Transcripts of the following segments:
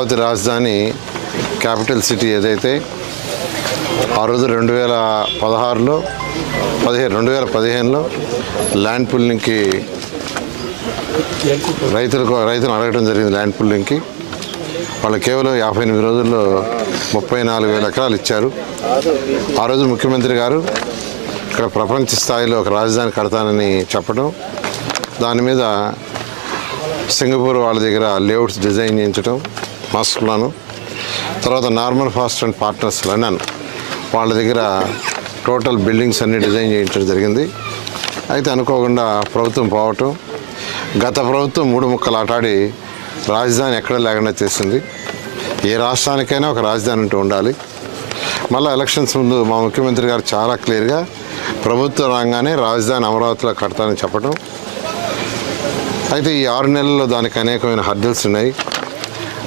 అమరావతి రాజధాని capital city ఏదైతే ఆ రోజు రెండు వేల పదహారులో పదిహేను రెండు వేల పదిహేనులో ల్యాండ్ పుల్లింగ్కి రైతులకు రైతును అడగడం జరిగింది ల్యాండ్ పుల్లింగ్కి వాళ్ళు కేవలం యాభై ఎనిమిది రోజుల్లో ముప్పై నాలుగు వేల ఎకరాలు ఇచ్చారు. ఆ రోజు ముఖ్యమంత్రి గారు ఇక్కడ ప్రపంచ స్థాయిలో ఒక రాజధాని కడతానని చెప్పడం దాని మీద సింగపూర్ వాళ్ళ దగ్గర లేఅవుట్స్ డిజైన్ చేయించడం మాస్టర్ ప్లాను తర్వాత Norman Foster and Partners London వాళ్ళ దగ్గర టోటల్ బిల్డింగ్స్ అన్ని డిజైన్ చేయించడం జరిగింది. అయితే అనుకోకుండా ప్రభుత్వం పోవటం గత ప్రభుత్వం మూడు ముక్కలు ఆటాడి రాజధాని ఎక్కడ లేకుండా చేసింది. ఏ రాష్ట్రానికైనా ఒక రాజధాని అంటూ ఉండాలి. మళ్ళీ ఎలక్షన్స్ ముందు మా ముఖ్యమంత్రి గారు చాలా క్లియర్గా ప్రభుత్వ రాగానే రాజధాని అమరావతిలో కడతానని చెప్పడం అయితే ఈ ఆరు నెలల్లో దానికి అనేకమైన హర్డల్స్ ఉన్నాయి.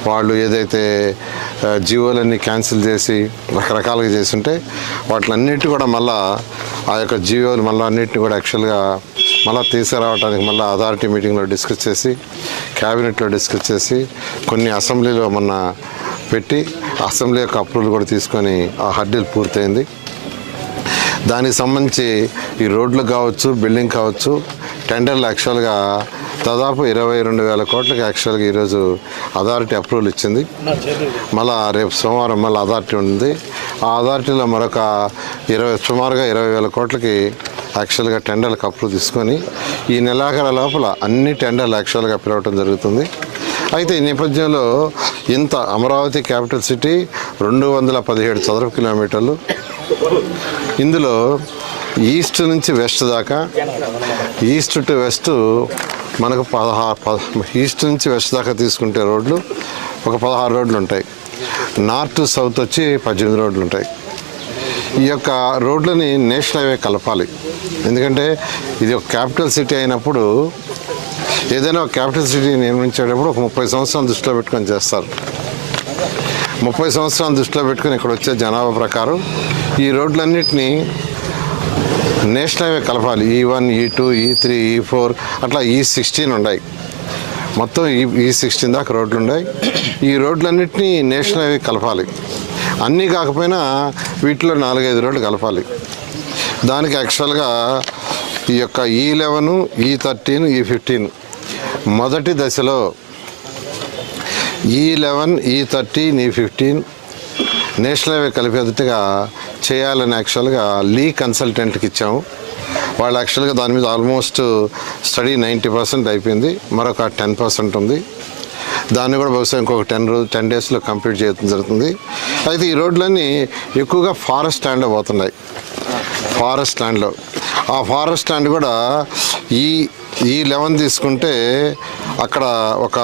వాళ్ళు ఏదైతే జీవోలన్నీ క్యాన్సిల్ చేసి రకరకాలుగా చేస్తుంటే వాటిలన్నిటి కూడా మళ్ళా ఆ యొక్క జీవోలు మళ్ళీ అన్నిటిని కూడా యాక్చువల్గా మళ్ళీ తీసుకురావడానికి మళ్ళీ అథారిటీ మీటింగ్లో డిస్కస్ చేసి క్యాబినెట్లో డిస్కస్ చేసి కొన్ని అసెంబ్లీలో మొన్న పెట్టి అసెంబ్లీ యొక్క అప్రూవల్ కూడా తీసుకొని ఆ హర్డిల్ పూర్తయింది. దానికి సంబంధించి ఈ రోడ్లు కావచ్చు బిల్డింగ్ కావచ్చు టెండర్లు యాక్చువల్గా దాదాపు ఇరవై రెండు వేల కోట్లకి యాక్చువల్గా ఈరోజు అథారిటీ అప్రూవల్ ఇచ్చింది. మళ్ళా రేపు సోమవారం మళ్ళీ అథారిటీ ఉంది. ఆ అథారిటీలో మరొక ఇరవై సుమారుగా ఇరవై వేల కోట్లకి యాక్చువల్గా టెండర్లకు అప్రూవ్ తీసుకొని ఈ నెలాఖరు లోపల అన్ని టెండర్లు యాక్చువల్గా పిలవటం జరుగుతుంది. అయితే ఈ నేపథ్యంలో ఇంత అమరావతి క్యాపిటల్ సిటీ రెండు వందల పదిహేడు చదరపు కిలోమీటర్లు. ఇందులో ఈస్ట్ నుంచి వెస్ట్ దాకా ఈస్ట్ టు వెస్ట్ మనకు పదహారు ఈస్ట్ నుంచి వెస్ట్ దాకా తీసుకుంటే రోడ్లు ఒక పదహారు రోడ్లు ఉంటాయి. నార్త్ టు సౌత్ వచ్చి పద్దెనిమిది రోడ్లు ఉంటాయి. ఈ యొక్క రోడ్లని నేషనల్ హైవే కలపాలి. ఎందుకంటే ఇది ఒక క్యాపిటల్ సిటీ అయినప్పుడు ఏదైనా ఒక క్యాపిటల్ సిటీ నిర్మించేటప్పుడు ఒక ముప్పై సంవత్సరాలు దృష్టిలో పెట్టుకొని చేస్తారు. ముప్పై సంవత్సరాలు దృష్టిలో పెట్టుకుని ఇక్కడ వచ్చే జనాభా ప్రకారం ఈ రోడ్లన్నింటినీ నేషనల్ హైవే కలపాలి. ఈ వన్ ఈ టూ ఈ త్రీ ఈ ఫోర్ అట్లా ఈ సిక్స్టీన్ ఉన్నాయి మొత్తం ఈ e ఈ సిక్స్టీన్ దాకా రోడ్లు ఉన్నాయి ఈ రోడ్లన్నింటినీ నేషనల్ హైవే కలపాలి. అన్నీ కాకపోయినా వీటిలో నాలుగైదు రోడ్లు కలపాలి. దానికి యాక్చువల్గా ఈ యొక్క ఈ లెవెన్ ఈ థర్టీన్ ఈ ఫిఫ్టీన్ మొదటి దశలో ఈ లెవెన్ ఈ థర్టీన్ ఈ ఫిఫ్టీన్ నేషనల్ హైవే కలిపేదిగా చేయాలని యాక్చువల్గా లీ కన్సల్టెంట్కి ఇచ్చాము. వాళ్ళు యాక్చువల్గా దాని మీద ఆల్మోస్ట్ స్టడీ నైంటీ పర్సెంట్ అయిపోయింది. మరొక టెన్ పర్సెంట్ ఉంది. దాన్ని కూడా బహుశా ఇంకొక టెన్ రోజు టెన్ డేస్లో కంప్లీట్ చేయడం జరుగుతుంది. అయితే ఈ రోడ్లన్నీ ఎక్కువగా ఫారెస్ట్ ల్యాండ్లో పోతున్నాయి. ఫారెస్ట్ ల్యాండ్లో ఆ ఫారెస్ట్ ల్యాండ్ కూడా ఈ ఈ లెవెన్ తీసుకుంటే అక్కడ ఒక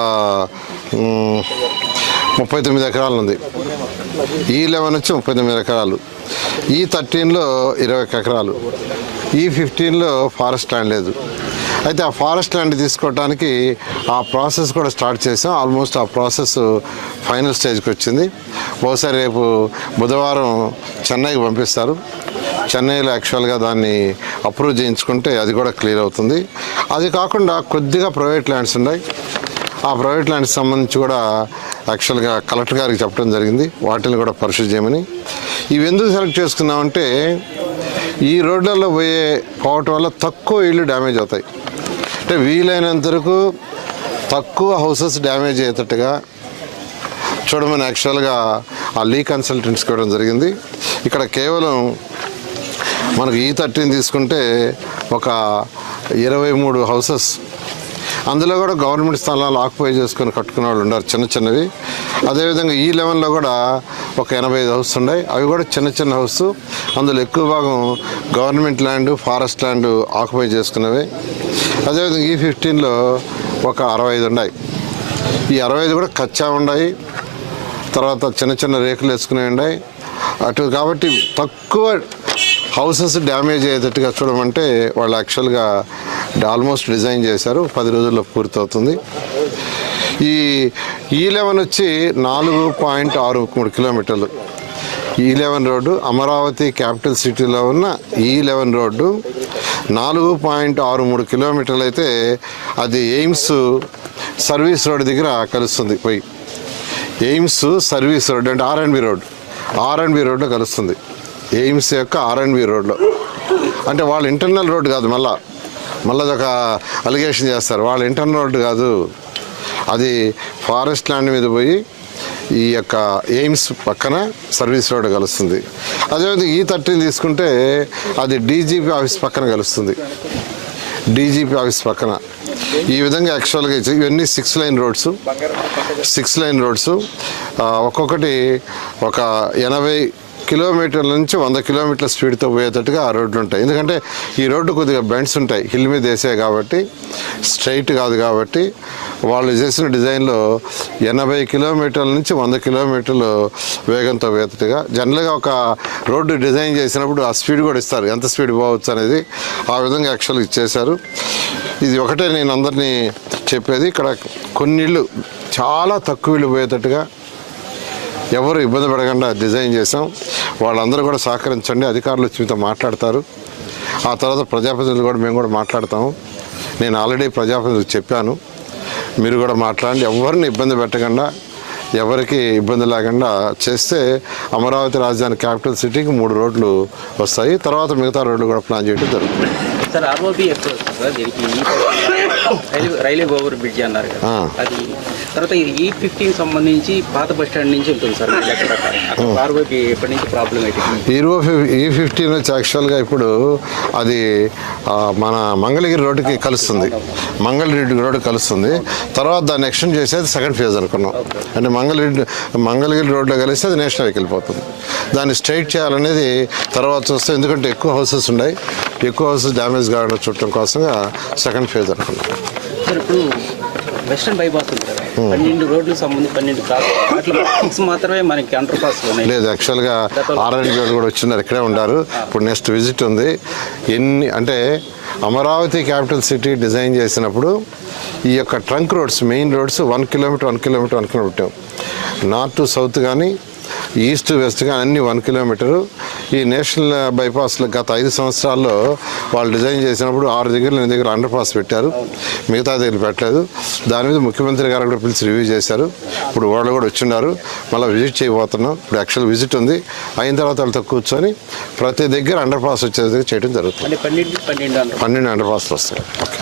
ముప్పై తొమ్మిది ఎకరాలు ఉంది. ఈ లెవెన్ వచ్చి ముప్పై తొమ్మిది ఎకరాలు. ఈ థర్టీన్లో ఇరవై ఒక ఎకరాలు. ఈ ఫిఫ్టీన్లో ఫారెస్ట్ ల్యాండ్ లేదు. అయితే ఆ ఫారెస్ట్ ల్యాండ్ తీసుకోవడానికి ఆ ప్రాసెస్ కూడా స్టార్ట్ చేసాం. ఆల్మోస్ట్ ఆ ప్రాసెస్ ఫైనల్ స్టేజ్కి వచ్చింది. బహుశా రేపు బుధవారం చెన్నైకి పంపిస్తారు. చెన్నైలో యాక్చువల్గా దాన్ని అప్రూవ్ చేయించుకుంటే అది కూడా క్లియర్ అవుతుంది. అది కాకుండా కొద్దిగా ప్రైవేట్ ల్యాండ్స్ ఉన్నాయి. ఆ ప్రైవేట్ ల్యాండ్స్ సంబంధించి కూడా యాక్చువల్గా కలెక్టర్ గారికి చెప్పడం జరిగింది. వాటిని కూడా పరిశుద్ధి చేయమని. ఇవి ఎందుకు సెలెక్ట్ చేసుకున్నామంటే ఈ రోడ్లలో పోయే పోవటం వల్ల తక్కువ ఇళ్ళు డ్యామేజ్ అవుతాయి. అంటే వీలైనంత వరకు తక్కువ హౌసెస్ డ్యామేజ్ అయ్యేటట్టుగా చూడమని యాక్చువల్గా ఆ లీ కన్సల్టెంట్స్కి ఇవ్వడం జరిగింది. ఇక్కడ కేవలం మనకు e ఈ థర్టీని తీసుకుంటే ఒక ఇరవై మూడు హౌసెస్ అందులో కూడా గవర్నమెంట్ స్థలాలు ఆక్యుపై చేసుకొని కట్టుకునే వాళ్ళు ఉన్నారు చిన్న చిన్నవి. అదేవిధంగా ఈ లెవెన్లో కూడా ఒక ఎనభై ఐదు హౌస్ ఉన్నాయి. అవి కూడా చిన్న చిన్న హౌస్. అందులో ఎక్కువ భాగం government land forest land occupy చేసుకున్నవి. అదేవిధంగా ఈ ఫిఫ్టీన్లో ఒక అరవై ఐదు ఉన్నాయి. ఈ అరవై ఐదు కూడా కచ్చా ఉన్నాయి. తర్వాత చిన్న చిన్న రేకులు వేసుకునే ఉన్నాయి. అటు కాబట్టి తక్కువ హౌసెస్ డ్యామేజ్ అయ్యేటట్టుగా చూడమంటే వాళ్ళు యాక్చువల్గా ఆల్మోస్ట్ డిజైన్ చేశారు. పది రోజుల్లో పూర్తవుతుంది. ఈ e ఈ లెవెన్ వచ్చి నాలుగు పాయింట్ ఆరు మూడు కిలోమీటర్లు. E ఈ లెవెన్ రోడ్డు అమరావతి క్యాపిటల్ సిటీలో ఉన్న e ఈ లెవెన్ రోడ్డు నాలుగు పాయింట్ ఆరు మూడు కిలోమీటర్లు అయితే అది ఎయిమ్స్ సర్వీస్ రోడ్ దగ్గర కలుస్తుంది పోయి. ఎయిమ్స్ సర్వీస్ రోడ్ అంటే R and B road R and B రోడ్లో కలుస్తుంది. ఎయిమ్స్ యొక్క ఆర్ అండ్ బి రోడ్లో. అంటే వాళ్ళ ఇంటర్నల్ రోడ్ కాదు మళ్ళా. మళ్ళీ అదొక అలిగేషన్ చేస్తారు. వాళ్ళ ఇంటర్నల్ రోడ్ కాదు. అది ఫారెస్ట్ ల్యాండ్ మీద పోయి ఈ యొక్క ఎయిమ్స్ పక్కన సర్వీస్ రోడ్ కలుస్తుంది. అదేవిధంగా ఈ థర్టీన్ తీసుకుంటే అది డీజీపీ ఆఫీస్ పక్కన కలుస్తుంది. డీజీపీ ఆఫీస్ పక్కన. ఈ విధంగా యాక్చువల్గా ఇవన్నీ six lane roads six lane roads ఒక్కొక్కటి ఒక ఎనభై కిలోమీటర్ల నుంచి వంద కిలోమీటర్ల స్పీడ్తో పోయేటట్టుగా ఆ రోడ్లు ఉంటాయి. ఎందుకంటే ఈ రోడ్డు కొద్దిగా బెండ్స్ ఉంటాయి. హిల్ మీద వేసే కాబట్టి స్ట్రైట్ కాదు కాబట్టి వాళ్ళు చేసిన డిజైన్లో ఎనభై కిలోమీటర్ల నుంచి వంద కిలోమీటర్లు వేగంతో పోయేటట్టుగా జనరల్గా ఒక రోడ్డు డిజైన్ చేసినప్పుడు ఆ స్పీడ్ కూడా ఇస్తారు. ఎంత స్పీడ్ పోవచ్చు అనేది ఆ విధంగా యాక్చువల్గా ఇచ్చేశారు ఇది ఒకటే నేను అందరినీ చెప్పేది. ఇక్కడ కొన్ని ఇళ్ళు చాలా తక్కువ ఇళ్ళు పోయేటట్టుగా ఎవరు ఇబ్బంది పడకుండా డిజైన్ చేసాం వాళ్ళందరూ కూడా సహకరించండి. అధికారులు వచ్చి మీతో మాట్లాడతారు. ఆ తర్వాత ప్రజాప్రతినిధులు కూడా మేము కూడా మాట్లాడతాము. నేను ఆల్రెడీ ప్రజాప్రతినిధులకు చెప్పాను. మీరు కూడా మాట్లాడండి. ఎవరిని ఇబ్బంది పెట్టకుండా ఎవరికి ఇబ్బంది లేకుండా చేస్తే అమరావతి రాజధాని క్యాపిటల్ సిటీకి మూడు రోడ్లు వస్తాయి. తర్వాత మిగతా రోడ్లు కూడా ప్లాన్ చేయడం జరుగుతుంది. సార్ ఆర్ఓబి ఎప్పుడు వస్తుంది సార్ దీనికి రైల్వే రైల్వే ఓవర్ బ్రిడ్జ్ అన్నారు కదా. ఆ. అది తర్వాత ఈ ఫిఫ్టీన్ సంబంధించి పాత బస్ స్టాండ్ నుంచి ఉంటుంది సార్ ఆర్ఓబి ఎప్పటి నుంచి ప్రాబ్లం అయితే? హీరో ఈ ఫిఫ్టీన్ వచ్చి యాక్చువల్గా ఇప్పుడు అది మన మంగళగిరి రోడ్డుకి కలుస్తుంది. మంగళగిరి రోడ్డు కలుస్తుంది. తర్వాత దాన్ని ఎక్స్టెండ్ చేసేది సెకండ్ ఫేజ్ అనుకున్నాం. అంటే మంగళగిరి మంగళగిరి రోడ్లో కలిస్తే అది నేషనల్ వెళ్ళిపోతుంది దాన్ని స్ట్రైట్ చేయాలనేది తర్వాత చూస్తే ఎందుకంటే ఎక్కువ హౌసెస్ ఉన్నాయి. ఎక్కువ హౌసెస్ డ్యామేజ్ కావడం చూడటం కోసంగా సెకండ్ ఫేజ్ అనుకున్నాం. సార్ ఇప్పుడు వెస్టర్న్ బైపాస్ పన్నెండు రోడ్లు సంబంధించి పన్నెండు అట్లా సిక్స్ మాత్రమే మనకి అండర్ పాస్ లేదు యాక్చువల్గా ఆర్ఎండ్ గారు కూడా వచ్చిన్నారు ఇక్కడే ఉంటారు ఇప్పుడు నెక్స్ట్ విజిట్ ఉంది. ఎన్ని అంటే అమరావతి క్యాపిటల్ సిటీ డిజైన్ చేసినప్పుడు ఈ యొక్క trunk roads main roads one kilometre one kilometre one kilometre north to south కానీ ఈస్ట్ వెస్ట్ కానీ అన్ని వన్ కిలోమీటరు ఈ నేషనల్ బైపాస్లో గత ఐదు సంవత్సరాల్లో వాళ్ళు డిజైన్ చేసినప్పుడు ఆరు దగ్గర ఎనిమిది దగ్గర అండర్ పాస్ పెట్టారు. మిగతా దగ్గర పెట్టలేదు. దాని మీద ముఖ్యమంత్రి గారు కూడా పిలిచి రివ్యూ చేశారు. ఇప్పుడు వాళ్ళు కూడా వచ్చిన్నారు. మళ్ళీ విజిట్ చేయబోతున్నాం. ఇప్పుడు యాక్చువల్ విజిట్ ఉంది. అయిన తర్వాత వాళ్ళతో కూర్చొని ప్రతి దగ్గర అండర్ పాస్ వచ్చేది చేయడం జరుగుతుంది. పన్నెండు అండర్ పాస్లు వస్తాయి. ఓకే.